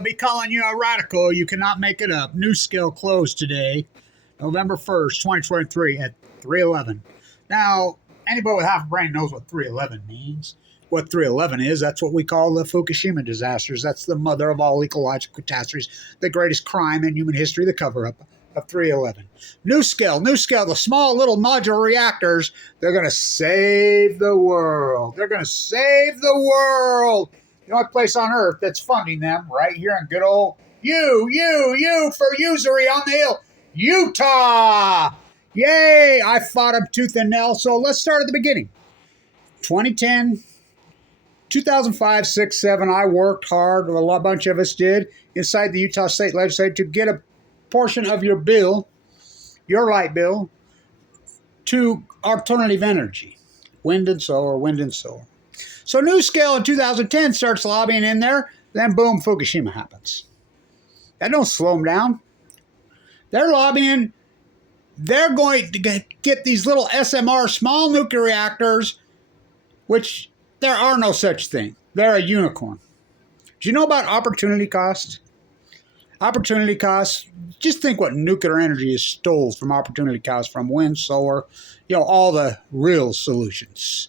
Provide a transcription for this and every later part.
they'll be calling you a radical. You cannot make it up. Nuscale closed today, November 1st, 2023 at 3:11. Now, anybody with half a brain knows what 3:11 means. What 3:11 is, that's what we call the Fukushima disasters. That's the mother of all ecological catastrophes, the greatest crime in human history, the cover-up of 3:11. Nuscale, the small little modular reactors, they're going to save the world. They're going to save the world. The only place on earth that's funding them, right here in good old you for usury on the hill, Utah. Yay, I fought them tooth and nail. So let's start at the beginning. 2010, 2005, 6, 7, I worked hard, a bunch of us did, inside the Utah State Legislature to get a portion of your bill, your light bill, to alternative energy, wind and solar, wind and solar. So Nuscale in 2010 starts lobbying in there, then boom, Fukushima happens. That don't slow them down. They're lobbying. They're going to get these little SMR small nuclear reactors, which there are no such thing. They're a unicorn. Do you know about opportunity cost? Opportunity costs, just think what nuclear energy is stole from opportunity costs from wind, solar, all the real solutions.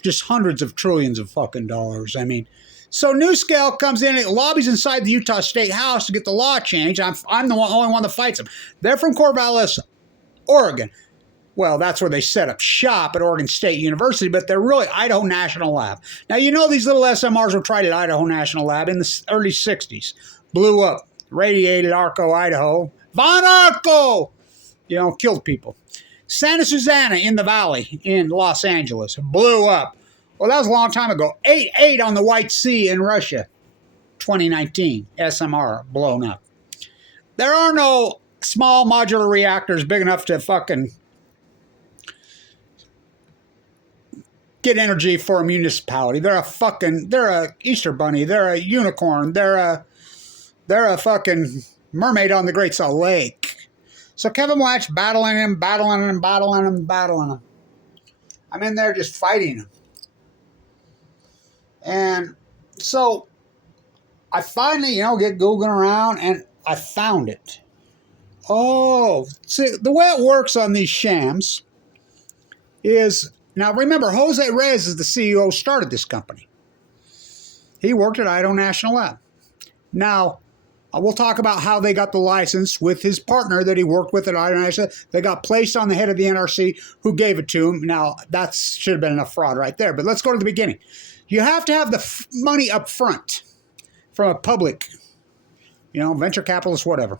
Just hundreds of trillions of fucking dollars. I mean, so Nuscale comes in and lobbies inside the Utah State House to get the law changed. I'm the only one that fights them. They're from Corvallis, Oregon. Well, that's where they set up shop at Oregon State University, but they're really Idaho National Lab. Now, these little SMRs were tried at Idaho National Lab in the early 60s. Blew up, radiated Arco, Idaho. Von Arco! Killed people. Santa Susana in the Valley in Los Angeles blew up. Well, that was a long time ago. 8 on the White Sea in Russia. 2019, SMR blown up. There are no small modular reactors big enough to fucking get energy for a municipality. They're a Easter bunny. They're a unicorn. They're a fucking mermaid on the Great Salt Lake. So Kevin Blanch battling him. I'm in there just fighting him. And so I finally, get Googling around and I found it. Oh, see, the way it works on these shams is, now remember, Jose Reyes is the CEO, started this company. He worked at Idaho National Lab. Now, we'll talk about how they got the license with his partner that he worked with at Idaho National Lab. They got placed on the head of the NRC who gave it to him. Now, that should have been enough fraud right there, but let's go to the beginning. You have to have the money up front from a public, venture capitalist, whatever.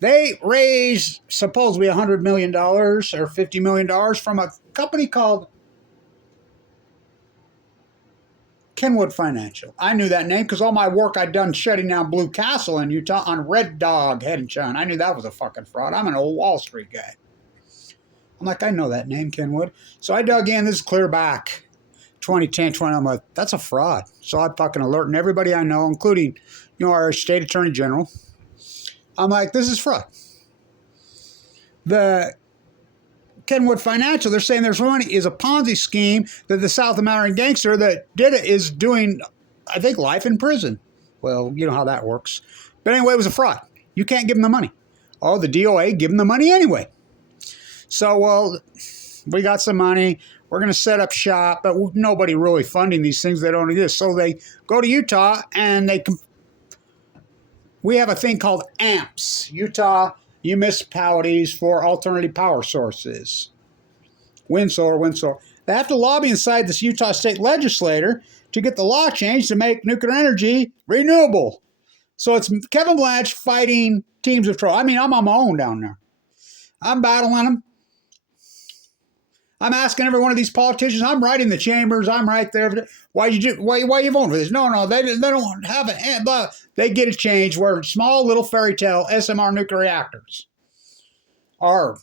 They raised supposedly $100 million or $50 million from a company called Kenwood Financial. I knew that name because all my work I'd done shutting down Blue Castle in Utah on Red Dog Head and Shine. I knew that was a fucking fraud. I'm an old Wall Street guy. I'm like, I know that name, Kenwood. So I dug in. This is clear back 2010, 20. I'm like, that's a fraud. So I'm fucking alerting everybody I know, including, our state attorney general. I'm like, this is fraud. The Kenwood Financial, they're saying there's money is a Ponzi scheme that the South American gangster that did it is doing, I think, life in prison. Well, you know how that works. But anyway, it was a fraud. You can't give them the money. Oh, the DOA give them the money anyway. So, well, we got some money. We're going to set up shop, but nobody really funding these things. They don't exist. So they go to Utah and we have a thing called AMPS, Utah Municipalities for Alternative Power Sources. Wind, solar. They have to lobby inside this Utah State Legislature to get the law changed to make nuclear energy renewable. So it's Kevin Blanch fighting teams of trolls. I mean, I'm on my own down there. I'm battling them. I'm asking every one of these politicians. I'm right in the chambers. I'm right there. Why you voting for this? No, they don't have it. But they get it changed where small little fairy tale SMR nuclear reactors are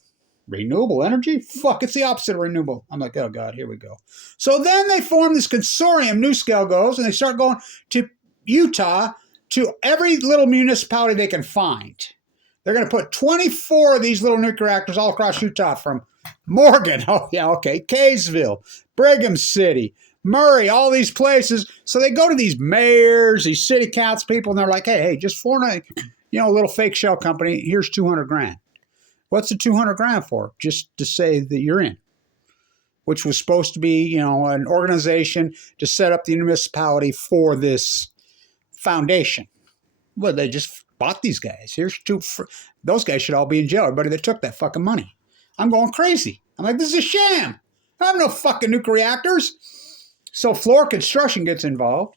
renewable energy. Fuck, it's the opposite of renewable. I'm like, oh God, here we go. So then they form this consortium. Nuscale goes and they start going to Utah to every little municipality they can find. They're going to put 24 of these little nuclear reactors all across Utah from Morgan, Kaysville, Brigham City, Murray, all these places. So they go to these mayors, these city council people, and they're like, hey, just form a, a little fake shell company. Here's 200 grand. What's the 200 grand for? Just to say that you're in, which was supposed to be, an organization to set up the municipality for this foundation. Well, they just bought these guys. Those guys should all be in jail. Everybody that took that fucking money. I'm going crazy. I'm like, this is a sham. I have no fucking nuclear reactors. So Floor Construction gets involved.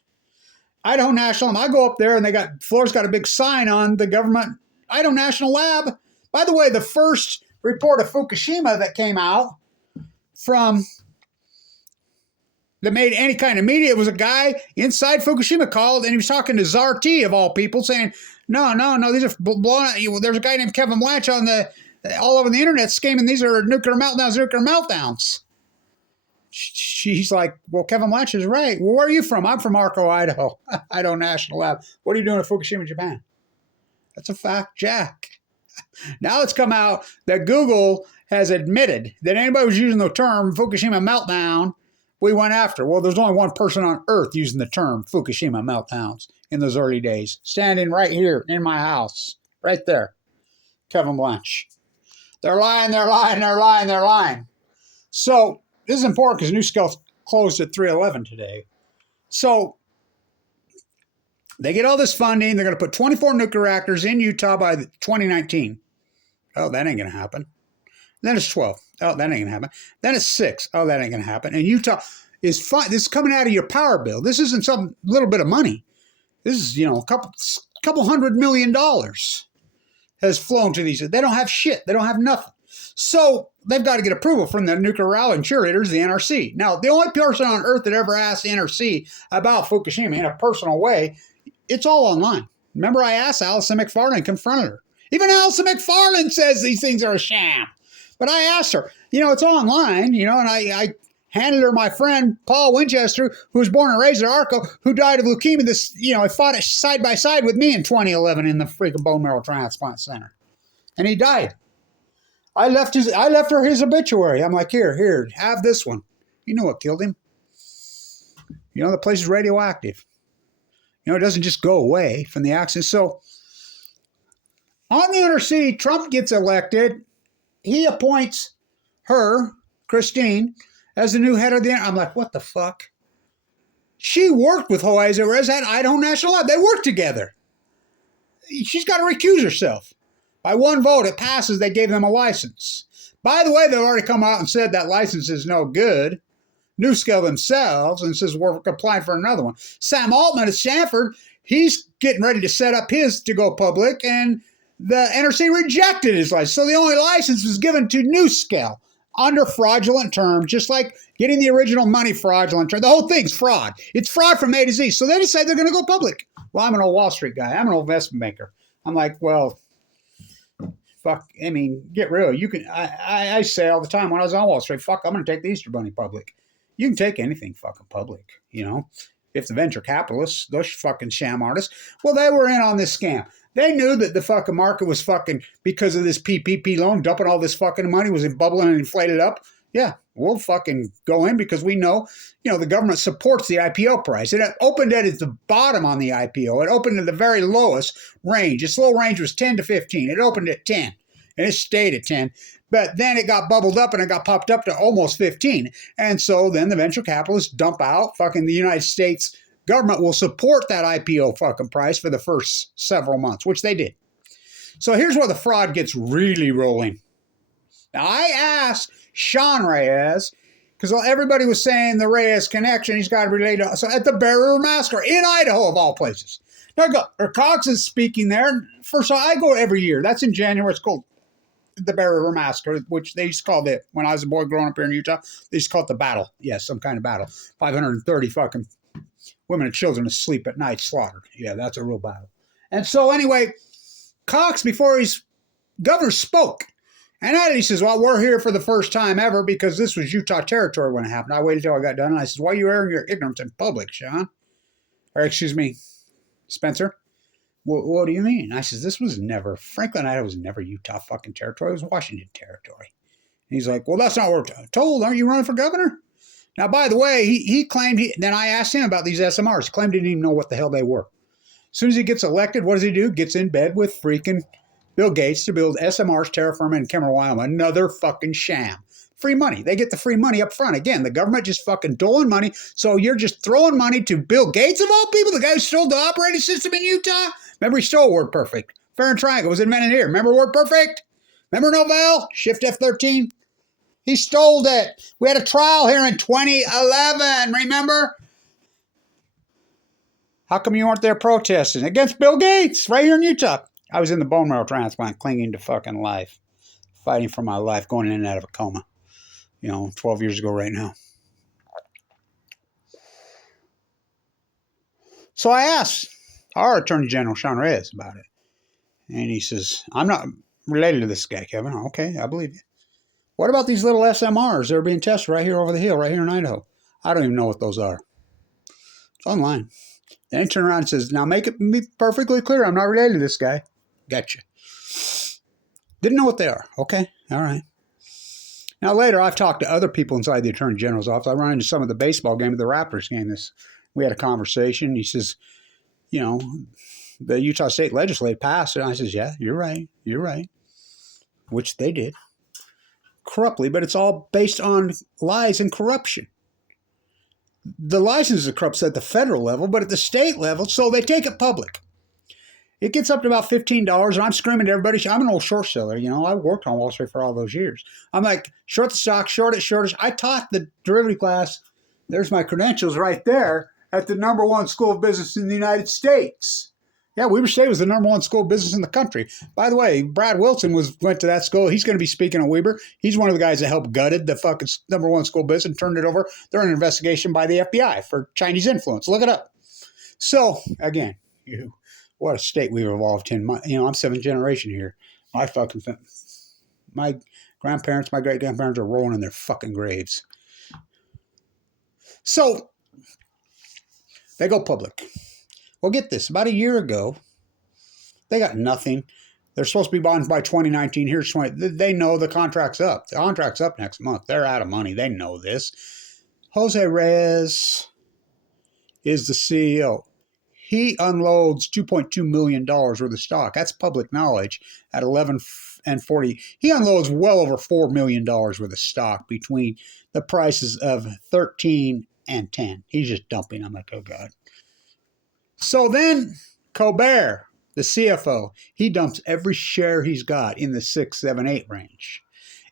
Idaho National, I go up there and Floor's got a big sign on the government Idaho National Lab. By the way, the first report of Fukushima that came out that made any kind of media, it was a guy inside Fukushima called, and he was talking to Czar T of all people, saying, no, these are blown out. There's a guy named Kevin Blanch all over the internet scheming, these are nuclear meltdowns. She's like, well, Kevin Blanch is right. Well, where are you from? I'm from Arco, Idaho. Idaho National Lab. What are you doing at Fukushima, Japan? That's a fact, Jack. Now it's come out that Google has admitted that anybody was using the term Fukushima meltdown, we went after. Well, there's only one person on earth using the term Fukushima meltdowns in those early days. Standing right here in my house. Right there. Kevin Blanch. They're lying. So this is important because Nuscale closed at 3/11 today. So they get all this funding. They're going to put 24 nuclear reactors in Utah by 2019. Oh, that ain't going to happen. Then it's 12. Oh, that ain't going to happen. Then it's 6. Oh, that ain't going to happen. And Utah is fine. This is coming out of your power bill. This isn't some little bit of money. This is, a couple $100 million has flown to these. They don't have shit. They don't have nothing. So they've got to get approval from the nuclear rally and curators, the NRC. Now, the only person on earth that ever asked the NRC about Fukushima in a personal way, it's all online. Remember, I asked Alison McFarland, confronted her. Even Alison McFarland says these things are a sham. But I asked her, it's online, and I handed her my friend Paul Winchester, who was born and raised at Arco, who died of leukemia. I fought it side by side with me in 2011 in the freaking bone marrow transplant center. And he died. I left her his obituary. I'm like, here, have this one. You know what killed him? The place is radioactive. It doesn't just go away from the accident. So on the NRC, Trump gets elected. He appoints her, Christine, as the new head of the... I'm like, what the fuck? She worked with Hawaii Rez at Idaho National Lab. They worked together. She's got to recuse herself. By one vote, it passes. They gave them a license. By the way, they've already come out and said that license is no good. Nuscale themselves, and says we're applying for another one. Sam Altman at Stanford, he's getting ready to set up his to go public, and the NRC rejected his license. So the only license was given to Nuscale under fraudulent terms, just like getting the original money fraudulent term. The whole thing's fraud. It's fraud from A to Z. So they decide they're going to go public. Well, I'm an old Wall Street guy. I'm an old investment banker. I'm like, well, fuck, get real. You can. I say all the time when I was on Wall Street, fuck, I'm going to take the Easter Bunny public. You can take anything fucking public, If the venture capitalists, those fucking sham artists, well, they were in on this scam. They knew that the fucking market was fucking, because of this PPP loan, dumping all this fucking money, was bubbling and inflated up. Yeah, we'll fucking go in because we know, the government supports the IPO price. It opened at the bottom on the IPO. It opened at the very lowest range. Its low range was 10 to 15. It opened at 10, and it stayed at 10. But then it got bubbled up and it got popped up to almost 15. And so then the venture capitalists dump out. Fucking the United States government will support that IPO fucking price for the first several months, which they did. So here's where the fraud gets really rolling. Now, I asked Sean Reyes, because everybody was saying the Reyes connection, he's got to relate to, so at the Bear River Massacre in Idaho, of all places. Now, Cox is speaking there. First of all, I go every year. That's in January. It's called the Bear River Massacre, which they used to call it, when I was a boy growing up here in Utah, they used to call it the battle. Yes, some kind of battle. 530 fucking women and children asleep at night slaughtered. Yeah, that's a real battle. And so anyway, Cox, before his governor, spoke. And he says, well, we're here for the first time ever because this was Utah territory when it happened. I waited until I got done. And I said, why are you airing your ignorance in public, Sean? Or excuse me, Spencer? What do you mean? I says, this was never, Franklin, Idaho was never Utah fucking territory. It was Washington territory. And he's like, well, that's not what we're told. Aren't you running for governor? Now, by the way, he claimed, then I asked him about these SMRs. He claimed he didn't even know what the hell they were. As soon as he gets elected, what does he do? Gets in bed with freaking Bill Gates to build SMRs, terra firma, and Kemmer, Wyoming. Another fucking sham. Free money. They get the free money up front. Again, the government just fucking doling money. So you're just throwing money to Bill Gates, of all people, the guy who stole the operating system in Utah? Remember, he stole WordPerfect. Fair and Triangle was invented here. Remember WordPerfect? Remember Novell? Shift F13? He stole it. We had a trial here in 2011, remember? How come you weren't there protesting against Bill Gates right here in Utah? I was in the bone marrow transplant, clinging to fucking life, fighting for my life, going in and out of a coma, 12 years ago right now. So I asked our Attorney General, Sean Reyes, about it. And he says, I'm not related to this guy, Kevin. Okay, I believe you. What about these little SMRs that are being tested right here over the hill, right here in Idaho? I don't even know what those are. It's online. Then he turns around and says, now make it perfectly clear, I'm not related to this guy. Gotcha. Didn't know what they are. Okay, all right. Now later, I've talked to other people inside the Attorney General's office. I run into some of the baseball game, the Raptors game. We had a conversation. He says, the Utah State Legislature passed it. And I says, yeah, you're right. Which they did. Corruptly, but it's all based on lies and corruption. The licenses are corrupt at the federal level, but at the state level, so they take it public. It gets up to about $15, and I'm screaming to everybody. I'm an old short seller, I worked on Wall Street for all those years. I'm like, short the stock, short it. I taught the derivative class. There's my credentials right there at the #1 school of business in the United States. Yeah, Weber State was the #1 school of business in the country. By the way, Brad Wilson went to that school. He's going to be speaking at Weber. He's one of the guys that helped gutted the fucking #1 school of business and turned it over. They're under investigation by the FBI for Chinese influence. Look it up. So, again, what a state we've evolved in. I'm 7th generation here. My grandparents, my great-grandparents are rolling in their fucking graves. So, they go public. Well, get this. About a year ago, they got nothing. They're supposed to be bonded by 2019. Here's 20. They know the contract's up. The contract's up next month. They're out of money. They know this. Jose Reyes is the CEO. He unloads $2.2 million worth of stock. That's public knowledge at 11 and 40. He unloads well over $4 million worth of stock between the prices of 13 and 10. He's just dumping. I'm like, oh, God. So then Colbert, the CFO, he dumps every share he's got in the 6, 7, 8 range.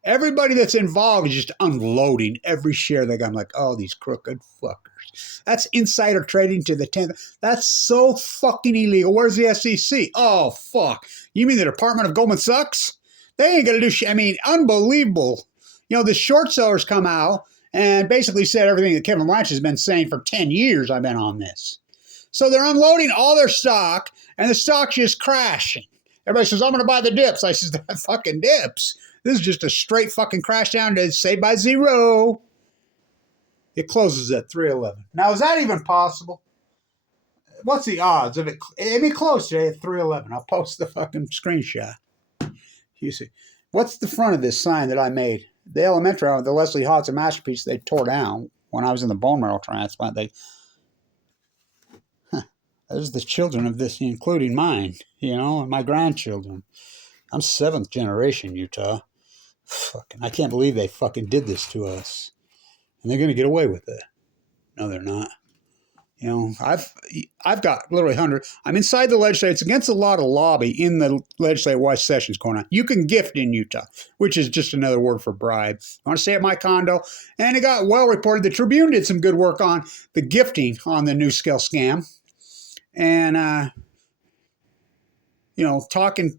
Everybody that's involved is just unloading every share they got. I'm like, oh, these crooked fuckers. That's insider trading to the 10th. That's so fucking illegal. Where's the SEC? Oh, fuck. You mean the Department of Goldman Sachs? They ain't going to do shit. I mean, unbelievable. The short sellers come out and basically said everything that Kevin Blanch has been saying for 10 years. I've been on this. So they're unloading all their stock, and the stock's just crashing. Everybody says, I'm going to buy the dips. I says, that fucking dips. This is just a straight fucking crash down to Saved by Zero. It closes at 311. Now, is that even possible? What's the odds of it? It'd be close today at 311. I'll post the fucking screenshot. You see. What's the front of this sign that I made? The elementary, the Leslie Hodson masterpiece they tore down when I was in the bone marrow transplant. Those are the children of this, including mine, and my grandchildren. I'm 7th generation Utah. I can't believe they fucking did this to us. And they're going to get away with it. No, they're not. I've got literally hundreds. I'm inside the legislature. It's against the law to lobby in the legislative while sessions going on. You can gift in Utah, which is just another word for bribe. I want to stay at my condo. And it got well reported. The Tribune did some good work on the gifting on the Nuscale scam. And, talking,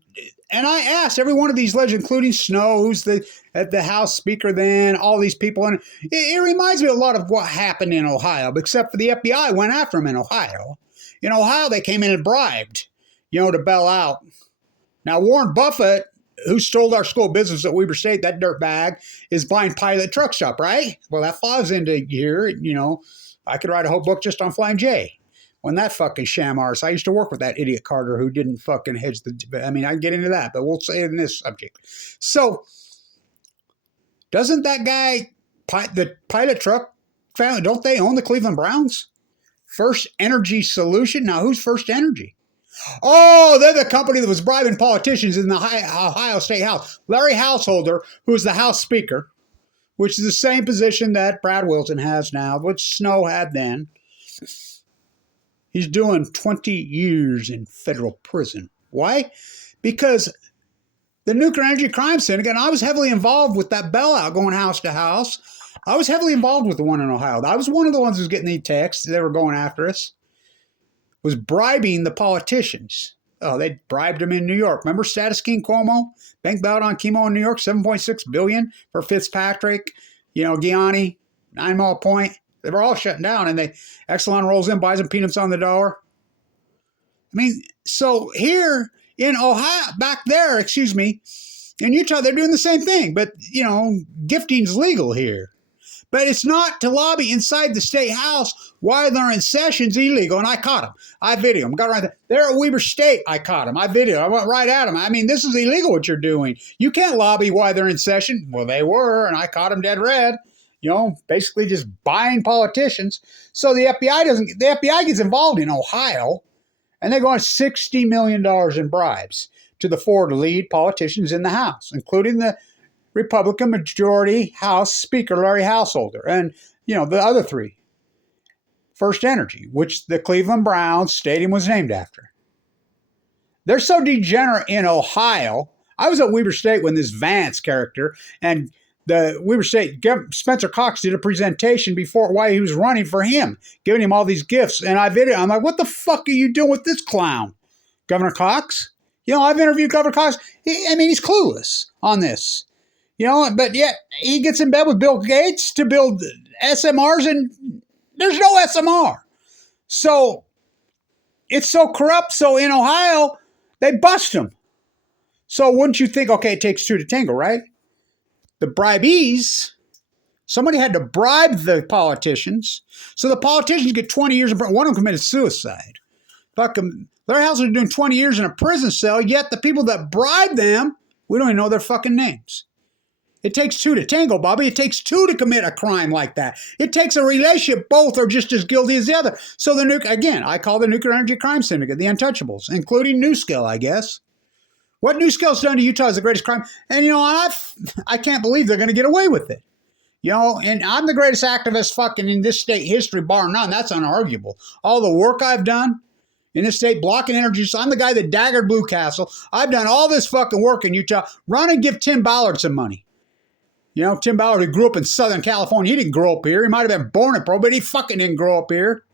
and I asked every one of these legends, including Snow, who's the House Speaker then, all these people, and it reminds me a lot of what happened in Ohio, except for the FBI went after him in Ohio. In Ohio, they came in and bribed, to bail out. Now, Warren Buffett, who stole our school business at Weber State, that dirtbag, is buying Pilot Truck Stop, right? Well, that falls into here, I could write a whole book just on Flying J. When that fucking sham artist, I used to work with that idiot Carter who didn't fucking hedge I can get into that, but we'll say it in this subject. So, doesn't that guy, the pilot truck family, don't they own the Cleveland Browns? First Energy Solution. Now, who's First Energy? Oh, they're the company that was bribing politicians in the Ohio State House. Larry Householder, who's the House Speaker, which is the same position that Brad Wilson has now, which Snow had then. He's doing 20 years in federal prison. Why? Because the Nuclear Energy Crime Syndicate, and I was heavily involved with that bailout going house to house. I was heavily involved with the one in Ohio. I was one of the ones who was getting these texts. They were going after us. Was bribing the politicians. Oh, they bribed them in New York. Remember Status King Cuomo? Bank bailout on chemo in New York, $7.6 billion for Fitzpatrick, Gianni, 9 Mile Point. They were all shutting down, and Exelon rolls in, buys them peanuts on the dollar. I mean, so here in Ohio, back there, in Utah, they're doing the same thing. But, gifting's legal here. But it's not to lobby inside the state house while they're in sessions illegal. And I caught them. I videoed them. Got right there. They're at Weber State. I caught them. I videoed. I went right at them. I mean, this is illegal what you're doing. You can't lobby while they're in session. Well, they were, and I caught them dead red. Basically just buying politicians. So the FBI gets involved in Ohio, and they go on $60 million in bribes to the 4 lead politicians in the House, including the Republican majority House Speaker Larry Householder, and the other 3. First Energy, which the Cleveland Browns stadium was named after. They're so degenerate in Ohio. I was at Weber State when this Vance character and the Weber State Spencer Cox did a presentation before why he was running for him, giving him all these gifts, and I'm like, what the fuck are you doing with this clown, Governor Cox? I've interviewed Governor Cox. He's clueless on this. But yet he gets in bed with Bill Gates to build SMRs, and there's no SMR. So it's so corrupt. So in Ohio, they bust him. So wouldn't you think, okay, it takes 2 to tango, right? The bribees, somebody had to bribe the politicians. So the politicians get 20 years in prison. One of them committed suicide. Fuck them. Larry Householder doing 20 years in a prison cell, yet the people that bribe them, we don't even know their fucking names. It takes 2 to tango, Bobby. It takes 2 to commit a crime like that. It takes a relationship. Both are just as guilty as the other. So I call the Nuclear Energy Crime Syndicate the Untouchables, including Nuscale, I guess. What Nuscale's done to Utah is the greatest crime. And, I can't believe they're going to get away with it. And I'm the greatest activist fucking in this state history, bar none. That's unarguable. All the work I've done in this state, blocking energy. So I'm the guy that daggered Blue Castle. I've done all this fucking work in Utah. Run and give Tim Ballard some money. Tim Ballard, who grew up in Southern California, he didn't grow up here. He might have been born in Pro, but he fucking didn't grow up here.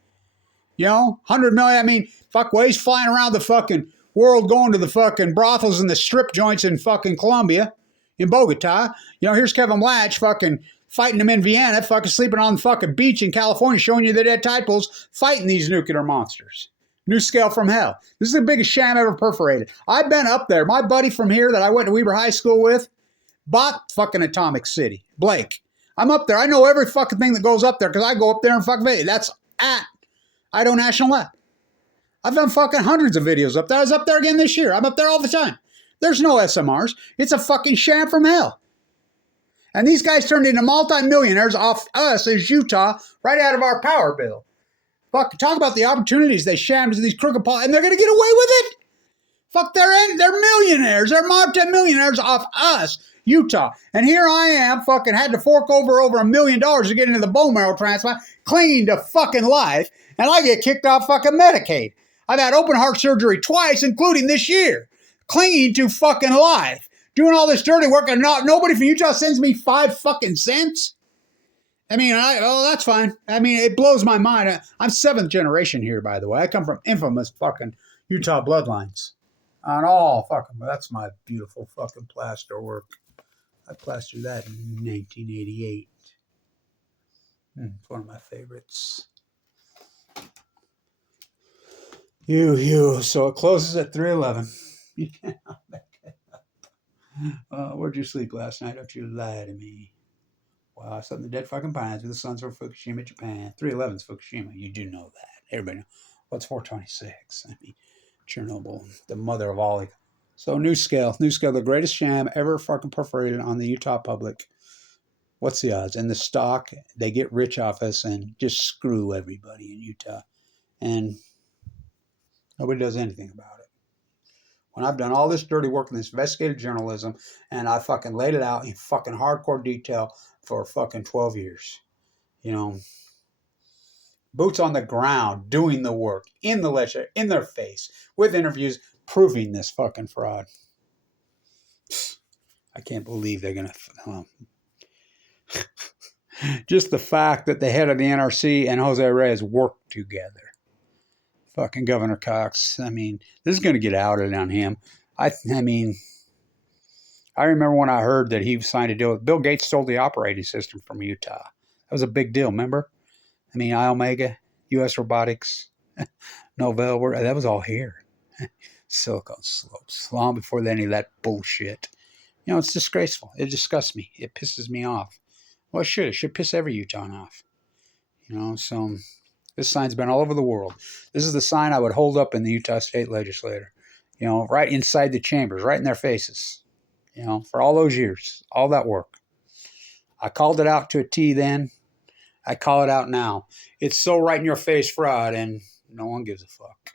100 million. He's flying around the fucking world going to the fucking brothels and the strip joints in fucking Colombia, in Bogota. Here's Kevin Blanch fucking fighting them in Vienna, fucking sleeping on the fucking beach in California, showing you the dead tide pools, fighting these nuclear monsters. Nuscale from hell. This is the biggest sham ever perforated. I've been up there. My buddy from here that I went to Weber High School with, bought fucking Atomic City. Blake. I'm up there. I know every fucking thing that goes up there because I go up there and fucking video. That's at Idaho National Lab. I've done fucking hundreds of videos up there. I was up there again this year. I'm up there all the time. There's no SMRs. It's a fucking sham from hell. And these guys turned into multimillionaires off us as Utah right out of our power bill. Fuck, talk about the opportunities they shammed to these crooked and they're going to get away with it? Fuck, they're millionaires. They're multi-millionaires off us, Utah. And here I am, fucking had to fork over $1 million to get into the bone marrow transplant, clinging to fucking life, and I get kicked off fucking Medicaid. I've had open heart surgery twice, including this year, clinging to fucking life, doing all this dirty work, and nobody from Utah sends me 5 fucking cents. That's fine. It blows my mind. I'm 7th generation here, by the way. I come from infamous fucking Utah bloodlines. On all fucking, that's my beautiful fucking plaster work. I plastered that in 1988. It's one of my favorites. So it closes at 3:11. You cannot make it up. Where'd you sleep last night? Don't you lie to me. Wow, I slept in the dead fucking pines with the suns from Fukushima, Japan. 3:11's Fukushima. You do know that. Everybody knows. What's 426? Chernobyl, the mother of all. So Nuscale, the greatest sham ever fucking perforated on the Utah public. What's the odds? And the stock, they get rich off us and just screw everybody in Utah. And nobody does anything about it. When I've done all this dirty work in this investigative journalism, and I fucking laid it out in fucking hardcore detail for fucking 12 years. You know, boots on the ground, doing the work, in the lecture, in their face, with interviews, proving this fucking fraud. I can't believe they're going to... Just the fact that the head of the NRC and Jose Reyes worked together. Fucking Governor Cox. I mean, this is going to get outed on him. I mean, I remember when I heard that he signed a deal with Bill Gates, stole the operating system from Utah. That was a big deal, remember? I mean, Iomega, US Robotics, Novell, that was all here. Silicon Slopes, long before any of that bullshit. You know, it's disgraceful. It disgusts me. It pisses me off. Well, it should. It should piss every Utahn off. You know, so this sign's been all over the world. This is the sign I would hold up in the Utah State Legislature. You know, right inside the chambers, right in their faces. You know, for all those years, all that work. I called it out to a T then. I call it out now. It's so right in your face fraud, and no one gives a fuck.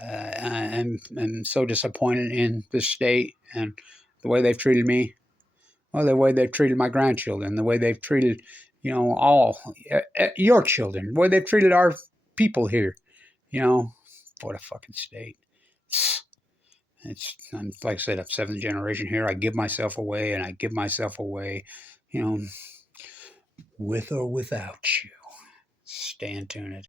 I'm so disappointed in the state and the way they've treated me. Well, the way they've treated my grandchildren, the way they've treated, you know, all your children, the way they've treated our people here. You know, what a fucking state. I'm, like I said, I'm seventh generation here. I give myself away, and I give myself away, you know, with or without you. Stay tuned.